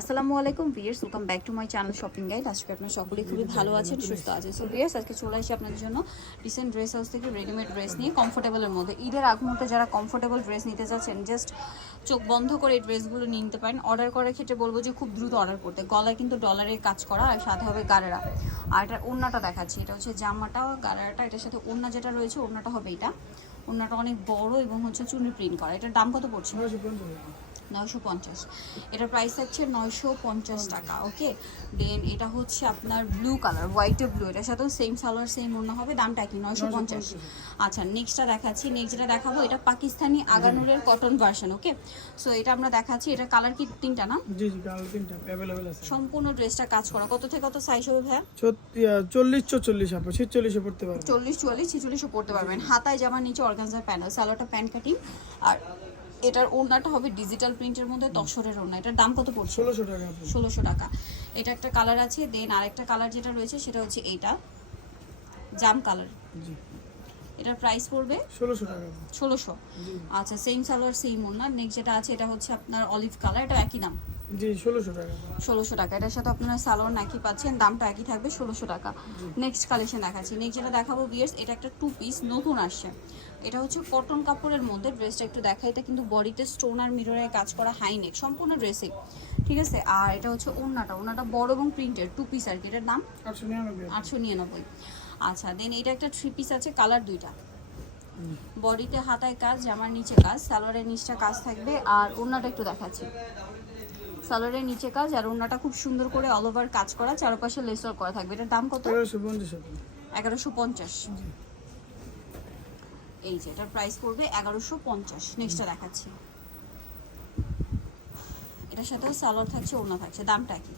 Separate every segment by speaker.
Speaker 1: আসসালামু আলাইকুম viewers welcome back to my channel shopping guide আজকে আপনার সকলেই খুবই ভালো আছেন, সুস্থ আছেন। সো ভিয়ার্স আজকে চলে আসি আপনাদের জন্য রিসেন্ট ড্রেস হাউস থেকে রেডিমেড ড্রেস নিয়ে কমফোর্টেবলের মধ্যে। ঈদের আগ মুহূর্তে যারা কমফোর্টেবল ড্রেস নিতে চাচ্ছেন জাস্ট চোখ বন্ধ করে এই ড্রেসগুলো নিতে পারেন। অর্ডার করার ক্ষেত্রে বলব যে খুব দ্রুত অর্ডার করতে। গলায় কিন্তু ডলারের কাজ করা আর সাথে হবে গাড়েরা আর এটার ওড়নাটা দেখাচ্ছি, এটা হচ্ছে জামাটা গাড়াটা এটার সাথে ওড়না যেটা রয়েছে, ওড়নাটা হবে এটা। ওড়নাটা অনেক বড় এবং হচ্ছে চুনি প্রিন্ট করা। এটার দাম কত পড়ছে? নয়শো পঞ্চাশ। এটার প্রাইস থাকছে নয়শো পঞ্চাশ টাকা ওকে দেন এটা হচ্ছে আপনার ব্লু কালার হোয়াইটে ব্লু এটার সাথেও সেম সালোয়ার সেম মনে হবে দামটা কি? নয়শো পঞ্চাশ। আচ্ছা নেক্সটটা দেখাচ্ছি। নেক্সট যেটা দেখাবো এটা পাকিস্তানি আগানুরের কটন ভার্সন ওকে সো এটা আমরা দেখাচ্ছি এটা কালার কি? তিনটা না?
Speaker 2: জি জি কালার তিনটা আছে।
Speaker 1: সম্পূর্ণ ড্রেসটা কাজ করা। কত থেকে কত সাইজ হবে
Speaker 2: ইয়া, চল্লিশ চল্লিশ আপু ছিচল্লিশে পড়তে পারবে
Speaker 1: চল্লিশ চুয়াল্লিশ ছিচল্লিশও পড়তে পারবেন। হাতায় জামার নিচে অর্গানজার প্যানেল সালোয়ারটা প্যান্ট কাটিং আর এটার ওড়নাটা হবে ডিজিটাল প্রিন্টের মধ্যে দশরের ওড়না। এটার দাম কত পড়ছে?
Speaker 2: ষোলোশো টাকা
Speaker 1: ষোলোশো টাকা। এটা একটা কালার আছে দেন আরেকটা কালার যেটা রয়েছে সেটা হচ্ছে এইটা। জাম কালার। এটার প্রাইস পড়বে?
Speaker 2: ষোলোশো টাকা
Speaker 1: ষোলোশো। আচ্ছা সেম সালোয়ার সেম ওড়না। নেক্সট যেটা আছে এটা হচ্ছে আপনার অলিভ কালার এটা একই দাম।
Speaker 2: জি ষোলোশো টাকা। আপু।
Speaker 1: ষোলোশো টাকা। এটার সাথে আপনারা সালোয়ার নাকি পাচ্ছেন দামটা একই থাকবে ষোলোশো টাকা। নেক্সট কালেকশন দেখাচ্ছি। নেক্সট যেটা দেখাবো বিয়ার্স এটা একটা টু পিস নতুন আসছে। এটা হচ্ছে কটন কাপড়ের মধ্যে ড্রেসটা একটু দেখা এটা কিন্তু বডিতে স্টোন আর মিররের কাজ করা হাই নেক সম্পূর্ণ ড্রেসে ঠিক আছে? আর এটা হচ্ছে ওড়নাটা। ওড়নাটা বড় এবং প্রিন্টের টু পিস আর কি। এটার দাম?
Speaker 2: আটশো নিরানব্বই। আপু।
Speaker 1: আটশো নিরানব্বই। আচ্ছা দেন এটা একটা থ্রি পিস আছে কালার দুইটা। বডিতে হাতায় কাজ জামার নিচে কাজ সালোয়ারের নিচটা কাজ থাকবে। আর ওড়নাটা একটু দেখাচ্ছি। সালোয়ারের নিচে কাজ আর ওড়নাটা খুব সুন্দর করে অল ওভার কাজ করা চারপাশে লেসর করা থাকবে। এটার দাম কত?
Speaker 2: এগারোশো পঞ্চাশ
Speaker 1: এই যে এটার প্রাইস পড়বে এগারোশো পঞ্চাশ। নেক্সটটা দেখাচ্ছি। এটার সাথেও সালোয়ার থাকছে ওড়না থাকছে। দামটা কি।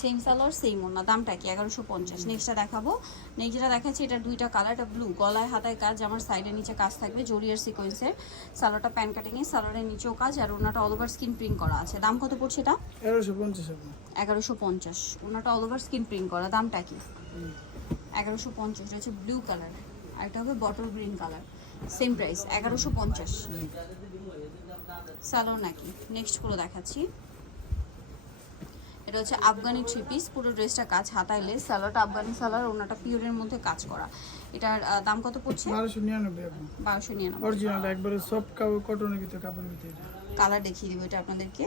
Speaker 1: সেম সালোয়ার সেম ওড়না। দামটা কি? এগারোশো পঞ্চাশ। নেক্সটটা দেখাবো। নেক্সট যেটা দেখাচ্ছি এটা দুইটা কালার এটা ব্লু গলায় হাতায় কাজ আমার সাইডের নিচে কাজ থাকবে জরিয়ার সিকোয়েন্সের সালোয়ারটা প্যান কাটিংয়ে সালোয়ারের নিচেও কাজ আর ওনাটা অল ওভার স্কিন প্রিন্ট করা আছে। দাম কত পড়ছে এটা?
Speaker 2: এগারোশো পঞ্চাশ।
Speaker 1: এগারোশো পঞ্চাশ। ওনাটা অল ওভার স্কিন প্রিন্ট করা। দামটা কি? এগারোশো পঞ্চাশ। এটা হচ্ছে ব্লু কালার আর এটা হবে bottle green colour same price এগারোশো পঞ্চাশ। স্যালো নাকি? নেক্সটগুলো দেখাচ্ছি। এটা হচ্ছে আফগানি থ্রি পিস পুরো ড্রেসটা কাজ হাতায় লেস সালোয়ারটা আফগানি সালোয়ার ওনাটা পিওরের মধ্যে কাজ করা। এটার দাম কত পড়ছে?
Speaker 2: বারোশো নিরানব্বই আপু
Speaker 1: বারোশো নিরানব্বই।
Speaker 2: অরিজিনাল একবারে সফট কাপড় কটনের ভিতরে কাপড়ের ভিতরে।
Speaker 1: কালার দেখিয়ে দেবো এটা আপনাদেরকে।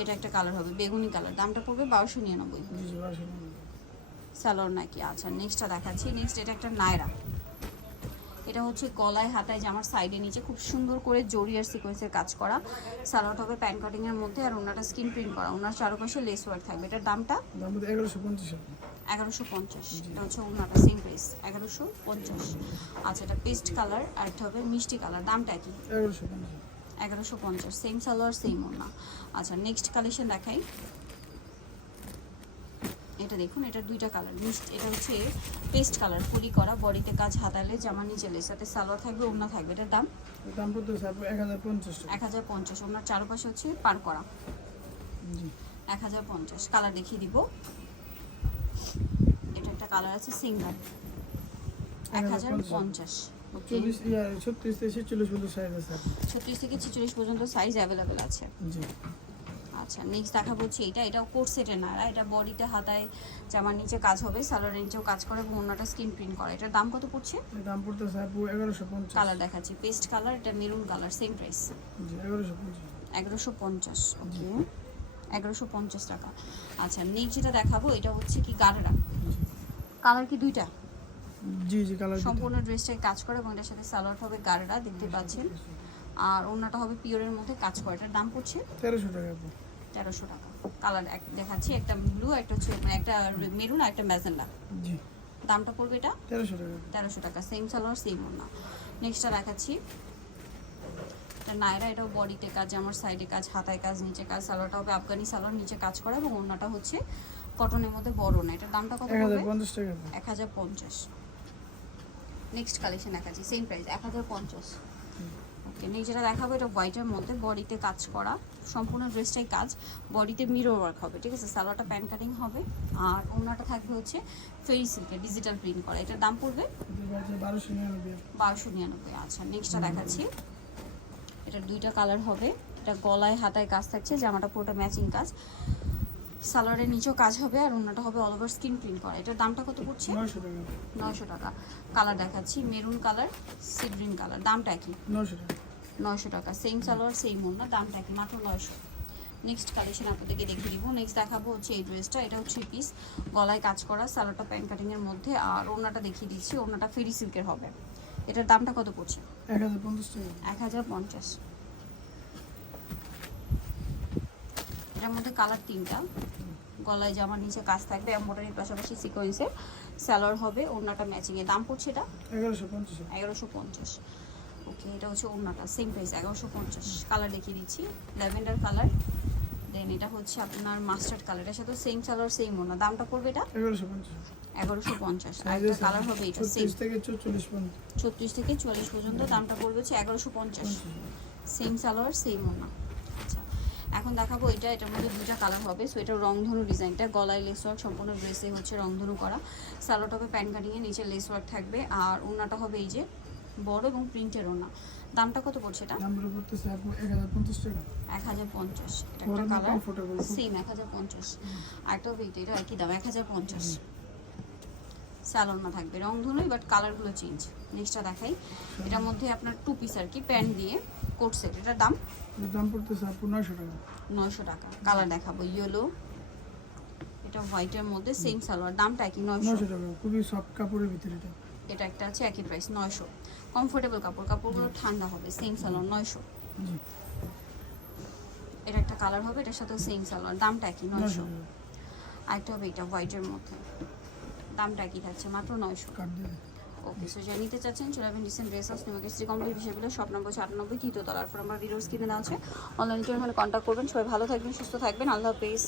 Speaker 1: এটা একটা কালার হবে বেগুনি কালার দামটা পড়বে বারোশো নিরানব্বই।
Speaker 2: বারোশো
Speaker 1: নাকি? আচ্ছা নেক্সটটা দেখাচ্ছি। নেক্সট এটা একটা নায়রা। এটা হচ্ছে গলায় হাতায় জামার সাইডে নিচে খুব সুন্দর করে জরি আর সিকোয়েন্সের কাজ করা। সালোয়ার হবে প্যান কাটিং এর মধ্যে আর ওনাটা স্কিন প্রিন্ট করা। ওনার চারপাশে লেস ওয়ার্ক থাকবে। এটার দামটা?
Speaker 2: এগারোশো পঞ্চাশ
Speaker 1: এগারোশো পঞ্চাশ। এটা হচ্ছে ওনাটা সেম প্রাইস এগারোশো পঞ্চাশ। আচ্ছা এটা পেস্ট কালার আর এটা হবে মিষ্টি কালার দামটা কি?
Speaker 2: এগারোশো পঞ্চাশ।
Speaker 1: এগারোশো পঞ্চাশ। সেম সালোয়ার সেম ওনা আচ্ছা নেক্সট কালেকশন দেখাই। এটা দেখুন এটা দুইটা কালার মিক্সড এটা হচ্ছে পেস্ট কালার ফুলি করা বডিতে কাজ হাতালে জামা নিচে লেস সাথে সালোয়ার থাকবে ওড়না থাকবে এটার দাম
Speaker 2: দাম এক হাজার পঞ্চাশ
Speaker 1: এক হাজার পঞ্চাশ ওনার চারপাশে হচ্ছে পার করা।
Speaker 2: জি।
Speaker 1: এক হাজার পঞ্চাশ কালার দেখিয়ে দিব। এটা একটা কালার আছে সিঙ্গার। এক হাজার পঞ্চাশ।
Speaker 2: ছত্রিশ থেকে ছেচল্লিশ পর্যন্ত সাইজ আছে।
Speaker 1: ছত্রিশ থেকে ছেচল্লিশ পর্যন্ত সাইজ অ্যাভেলেবেল আছে।
Speaker 2: জি।
Speaker 1: আচ্ছা নেক্সট দেখা হচ্ছে এটা। এটাও কোট সেটের নাড়া। এটা বডিতে হাতায় জামার নিচে কাজ হবে সালোয়ার নিচেও কাজ করে এবং অন্যটা স্কিন প্রিন্ট করা। এটার দাম কত পড়ছে?
Speaker 2: দাম পড়তেছে এগারোশো পঞ্চাশ।
Speaker 1: কালার দেখাচ্ছি। পেস্ট কালার এটা মেরুন কালার সেম প্রাইস
Speaker 2: এগারোশো পঞ্চাশ।
Speaker 1: এগারোশো পঞ্চাশ ওকে এগারোশো পঞ্চাশ টাকা। আচ্ছা নেক্সট যেটা দেখাবো এটা হচ্ছে কি গাড়রা কালার কি দুইটা?
Speaker 2: জি জি কালার
Speaker 1: সম্পূর্ণ ড্রেসটাই কাজ করে এবং এটার সাথে সালোয়ার হবে গাড়রা দেখতে পাচ্ছেন। আর অন্যটা হবে পিওরের মধ্যে কাজ করে। এটার দাম পড়ছে?
Speaker 2: তেরোশো টাকা
Speaker 1: তেরোশো টাকা। কালার এক দেখাচ্ছি একটা ব্লু একটা হচ্ছে মানে একটা মেরুন আর একটা ম্যাজেন্ডা।
Speaker 2: জি।
Speaker 1: দামটা পড়বে এটা?
Speaker 2: তেরোশো টাকা।
Speaker 1: তেরোশো টাকা সেম সালোয়ার সেম ওনা নেক্সটটা দেখাচ্ছি। এটা নায়রা এটাও বডিতে কাজ আমার সাইডে কাজ হাতায় কাজ নিচে কাজ সালোয়ারটা হবে আফগানি সালোয়ার নিচে কাজ করা এবং ওনাটা হচ্ছে কটনের মধ্যে বড় না এটার দামটা কত
Speaker 2: আপু।
Speaker 1: এক হাজার পঞ্চাশ। নেক্সট কালেকশন দেখাচ্ছি সেম প্রাইস এক হাজার পঞ্চাশ। ওকে নেক্সট যেটা দেখাবো, এটা হোয়াইটের মধ্যে বডিতে কাজ করা, সম্পূর্ণ ড্রেসটাই কাজ বডিতে মিরর ওয়ার্ক হবে, ঠিক আছে? সালোয়ারটা প্যান কাটিং হবে, আর ওনাটা থাকবে হচ্ছে ফেরি সিল্কের ডিজিটাল প্রিন্ট করা। এটার দাম পড়বে।
Speaker 2: বারোশো নিরানব্বই।
Speaker 1: আচ্ছা নেক্সটটা দেখাচ্ছি। এটা দুইটা কালার হবে, এটা গলায়, হাতায় কাজ থাকছে, জামাটা পুরোটা ম্যাচিং কাজ। সালোয়ারের নিচেও কাজ হবে আর অন্যটা হবে অল ওভার স্কিন প্রিন্ট করা। এটার দামটা কত পড়ছে?
Speaker 2: নয়শো টাকা।
Speaker 1: নয়শো টাকা। কালার দেখাচ্ছি maroon colour sea green colour দামটা কি
Speaker 2: নয়শো টাকা।
Speaker 1: নয়শো টাকা। সেম সালোয়ার সেম ওড়না দামটা কি মাত্র নয়শো। নেক্সট কালেকশন আপনাদেরকে দেখিয়ে দিব। নেক্সট দেখাবো হচ্ছে এই ড্রেসটা এটা হচ্ছে পিস গলায় কাজ করা সালোয়ারটা প্যান্ট কাটিংয়ের মধ্যে আর ওড়নাটা দেখিয়ে দিচ্ছি ওড়নাটা ফেরি সিল্কের হবে। এটার দামটা কত পড়ছে?
Speaker 2: এক হাজার পঞ্চাশ টাকা
Speaker 1: এক হাজার পঞ্চাশ এটার মধ্যে কালার তিনটা। গলায় জামার নিচে কাজ থাকবে এম্বয়ডারির পাশাপাশি সিকোয়েন্সের সালোয়ার হবে ওড়নাটা ম্যাচিংয়ে দাম পড়ছে এটা?
Speaker 2: এগারোশো পঞ্চাশ।
Speaker 1: এগারোশো পঞ্চাশ। ওকে এটা হচ্ছে ওড়নাটা সেম প্রাইস এগারোশো পঞ্চাশ। কালার দেখিয়ে দিচ্ছি ল্যাভেন্ডার কালার দেন এটা হচ্ছে আপনার মাস্টার্ড কালার এটার সাথে সেম কালার সেম ওড়না। দামটা পড়বে এটা?
Speaker 2: এগারোশো পঞ্চাশ।
Speaker 1: একটা কালার হবে এটা সেম
Speaker 2: ছত্রিশ থেকে চল্লিশ পর্যন্ত।
Speaker 1: থেকে চুয়াল্লিশ পর্যন্ত দামটা পড়বে হচ্ছে এগারোশো পঞ্চাশ। সেম সালোয়ার সেম ওনা এখন দেখাবো এটা এটার মধ্যে দুটা কালার হবে। সো এটা রংধনু ডিজাইনটা গলায় লেস ওয়ার্ক সম্পূর্ণ ড্রেসে হচ্ছে রংধনু করা। সালোয়ারটা হবে প্যান্ট কাটিংয়ে নিচে লেস ওয়ার্ক থাকবে। আর ওনাটা হবে এই যে বড় এবং প্রিন্টের ওনা দামটা কত পড়ছে এটা?
Speaker 2: এক হাজার পঞ্চাশ
Speaker 1: এটা একটা কালার সেম এক হাজার পঞ্চাশ। হবে এটা এটা একই দাম? এক হাজার পঞ্চাশ। স্যালোন থাকবে। রংধনুই বাট কালারগুলো চেঞ্জ নেক্সটটা দেখাই। এটার মধ্যে আপনার টু পিস আর কি প্যান্ট দিয়ে কোট সেট এটার দাম?
Speaker 2: দাম পড়তেছে আপু নয়শো টাকা।
Speaker 1: নয়শো টাকা। কালার দেখাবো। ইয়েলো এটা হোয়াইটের মধ্যে সেম সালোয়ার। দামটা কি নয়শো।
Speaker 2: টাকা। খুবই সফট কাপড়ের ভিতরে এটা।
Speaker 1: এটা একটা আছে একই প্রাইস নয়শো। কমফোর্টেবল কাপড়। কাপড়গুলো ঠান্ডা হবে সেম সালোয়ার নয়শো। এটা একটা কালার হবে এটার সাথে সেম সালোয়ার। দামটা কি
Speaker 2: নয়শো।
Speaker 1: আরেকটা হবে এটা হোয়াইটের মধ্যে। দামটা কি থাকছে? মাত্র নয়শো। ওকে সো যা নিতে চাচ্ছেন চলে যাবেন recent dress house new Shri complete বিষয়গুলো সব নম্বর আটানব্বই তৃতীয় তলার। ফোর আমার ভিডিওস কিনে আছে? অনলাইন হলে কন্ট্যাক্ট করবেন। সবাই ভালো থাকবেন সুস্থ থাকবেন। আল্লাহ হাফেজ।